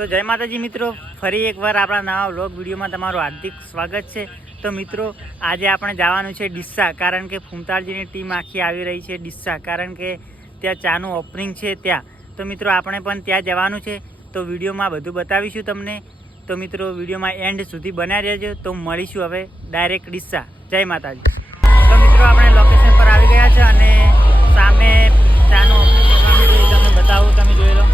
તો જય માતાજી મિત્રો, ફરી એકવાર આપણા નવા વ્લોગ વિડીયોમાં તમારું હાર્દિક સ્વાગત છે। તો મિત્રો આજે આપણે જવાનું છે ડીસા, કારણ કે ફૂમતાળજીની ટીમ આખી આવી રહી છે ડીસા, કારણ કે ત્યાં ચાનું ઓપનિંગ છે ત્યાં। તો મિત્રો આપણે પણ ત્યાં જવાનું છે, તો વિડીયોમાં બધું બતાવીશું તમને। તો મિત્રો વિડીયોમાં એન્ડ સુધી બનાવી રહેજો। તો મળીશું હવે ડાયરેક્ટ ડીસા। જય માતાજી। તો મિત્રો આપણે લોકેશન પર આવી ગયા છે અને સામે ચાનું ઓપનિંગ કરવાનું છે, તમે બતાવું, તમે જોઈ લો।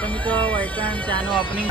તો મિત્રો વૈકાન ચાનું ઓપનિંગ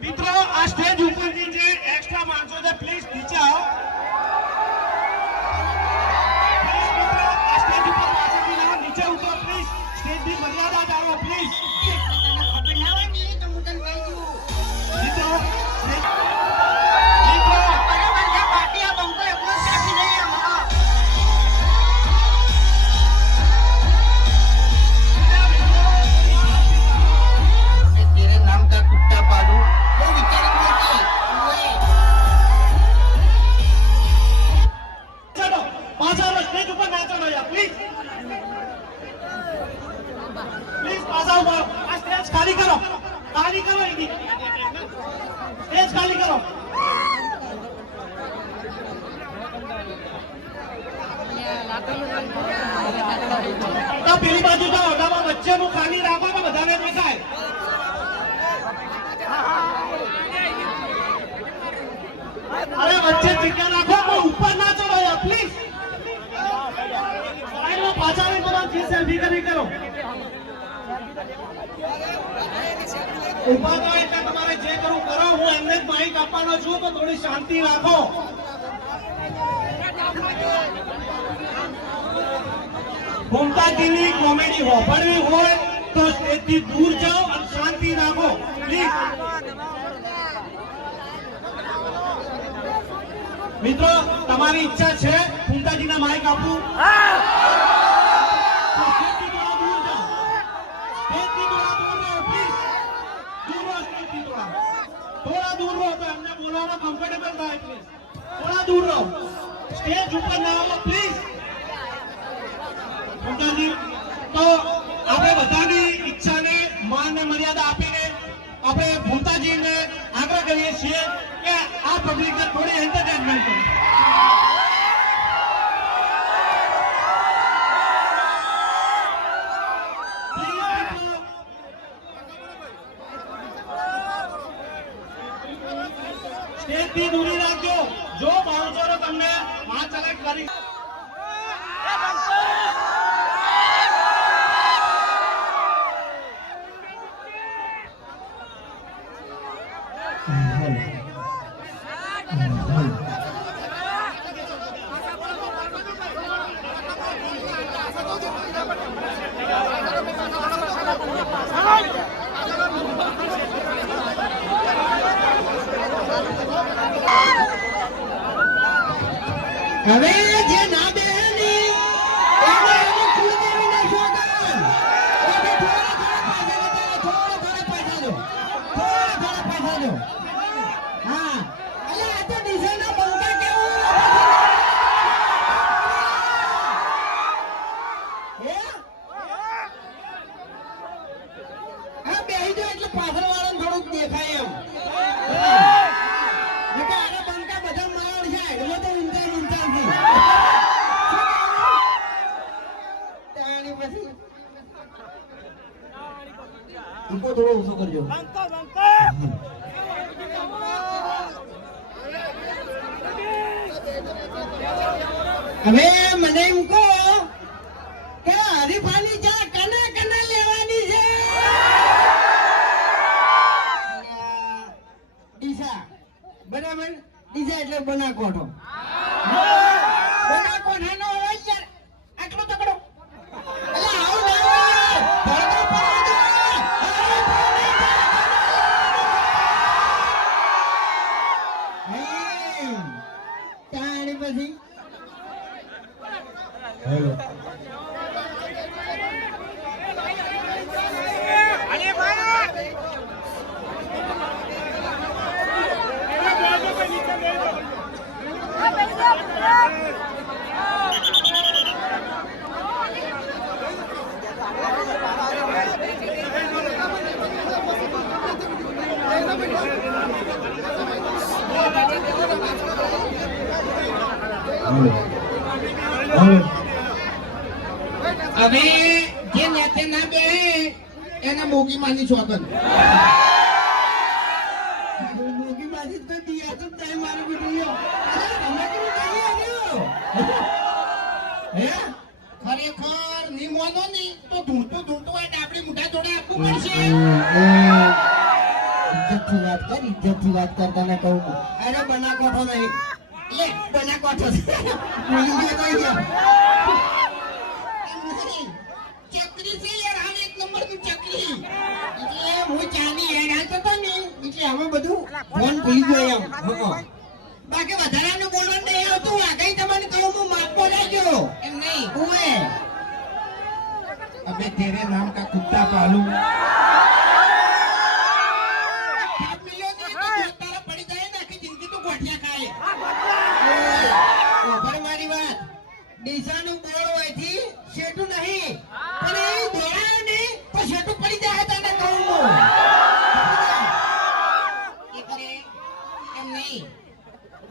મિત્રો આ સ્ટેજ ઉપરની જે એક્સ્ટ્રા માણસો છે પ્લીઝ નીચે આવો। પ્લીઝ મિત્રો આ સ્ટેજ ઉપર પાછળથી ના નીચે ઉતરો પ્લીઝ, સ્ટેજની મર્યાદા જાળવો પ્લીઝ। મિત્રો खाली करो स्टेज खाली करो। तो पीली बाजू का ओटामा बच्चे को खाली राखो तो बधाने देखाय। अरे बच्चे जगह राखो, कोई ऊपर ना चढ़ो यार प्लीज। साइड में पाछा नहीं करो, सेल्फी नहीं करो। ઉભા તો એટલે તમારે જે કરવું કરો, હું એમને જ માઇક આપવાનો છું, તો થોડી શાંતિ રાખો। ફૂમતાજીની કોમેડી હોભળવી હોય તો સ્ટેજથી દૂર જાઓ અને શાંતિ રાખો પ્લીઝ। મિત્રો તમારી ઈચ્છા છે ફૂમતાજીના માઇક આપવું? थोड़ा दूर रहो तो हमने बोलाना कंफर्टेबल रहा है प्लीज। थोड़ा दूर रहो, स्टेज ऊपर ना आओ प्लीज। जी तो આપણે બધાની ઈચ્છાને માન ને મર્યાદા આપીને આપણે ભૂમતાજીને આગ્રહ કરીએ છીએ કે આ પબ્લિકને થોડી એન્ટરટેનમેન્ટ કરો। સ્ટેજથી દૂરી રાખજો, જો બાઉન્સરો તમને હાથ ચલાક કરી Come on! હવે જે ના બેહે ને એને કુળદેવીના શોગન. એટલે થોડા પૈસા દો. થોડા પૈસા દો. હા એટલે આ તો ડીઝલના બંકા કેવું હા બેહી જાઓ એટલે પાછળ વાળાને થોડુંક દેખાય એમ. આના બંકા બધા માળ છે એમાં તો ઊંચા છે. તાણી પછી ઈકો થોડો ઓછો કરજો. હવે મને એમ કહો કે હરીફાની ચા કના કના લેવાની છે? ડીસા બરાબર. ડીસા એટલે બનાકોઠો. બનાકોઠાનો અવાજ યાર આટલો તકડો. એટલે આવું ના હોય. ભરતો પડો તાણી પછી હેલો હવે જે નેતે ના બે એના મોગી માની છોકન મોગી માની તો દિયા તો તય મારું બેટું અમે કેવું કહી આવ્યો હે ખરેખર ની મોનો ની તો ઢૂંઢતું આ ડાબડી મુઠા જોડે આપવું પડશે. ઇજ્જતથી વાત કરતા ના કહું. અરે બનાકોઠો નહીં લે બનાકોઠો ચકરી છે યાર. આ એક નંબર ની ચકરી. એટલે હું ચાની હેડ હાલતો તો ને એટલે હવે બધું ફોન ભૂલી ગયો એમ. બાકી વધારાનું બોલવાનું નહીં આવતું. આગળ તમને કહું હું માપો લેજો એમ નહીં. ઓએ અબે તેરે નામ કા કુત્તા પાલू મારી વાત ડીસાનું બોળ હોયથી શેઠું નહીં પણ એ દોડાયો નહીં તો શેઠું પડી જાય તને કહું હું. એમ નહીં.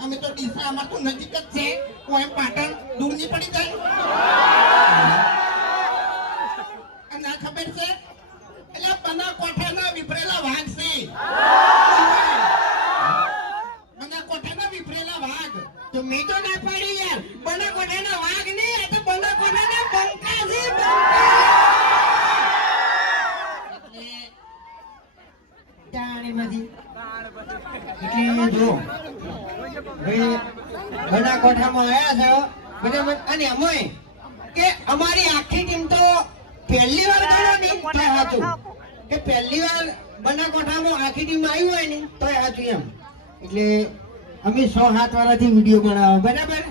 અમે તો ડીસા અમાર તો નજીક જ છે. કોઈ પાટણ દૂર નહીં પડી જાય. ના ખબર છે એટલે બનાકોઠાના વિપરેલા વાઘ છે. બનાકોઠાના વિપરેલા વાઘ તો મેં તો ના પાડી યાર. બનાકોઠાના વાઘ નહીં આ તો બનાકોઠાના બંકા છે. એટલે જાણીમાંથી એટલે જો ભાઈ બનાકોઠામાં આવ્યા છો બરાબર. અને અમે કે અમારી આખી ટીમ તો પહેલી વાર ગયો ને તો સાચું કે પહેલી વાર બનાકોઠામાં આખી ટીમ આવી હોય ને તો સાચું એમ. એટલે અમે 6-7 વાળાથી વિડીયો બનાવો બરાબર.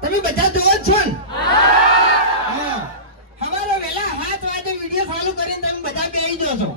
તમે બધા જોવો જ છો ને? હા. સવારે વહેલા 7 વાગે વિડીયો ચાલુ કરીને તમે બધા બેસી જશો.